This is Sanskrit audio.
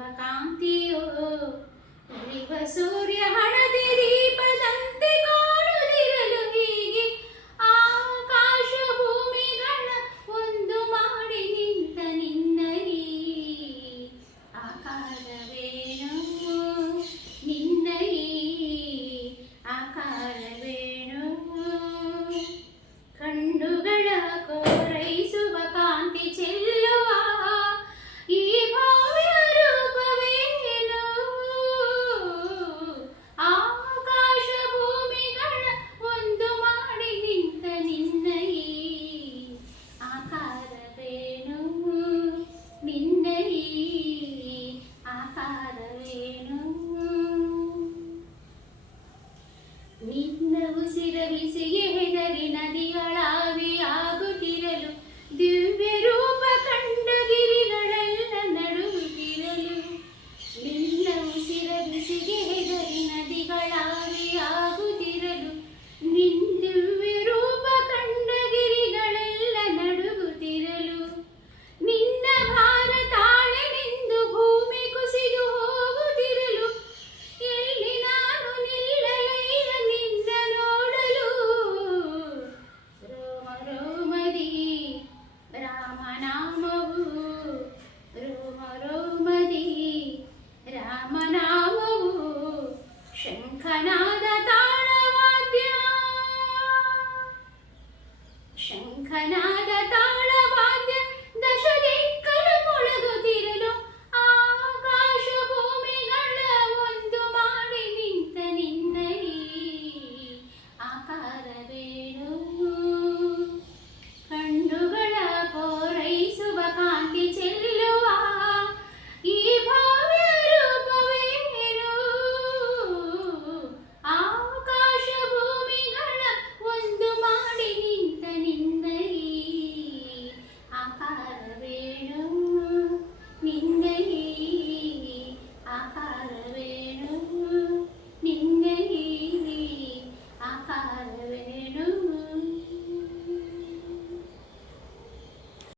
ಹಣದಿರಿ मीत नवु सिरमी से ये है शङ्खना hari okay.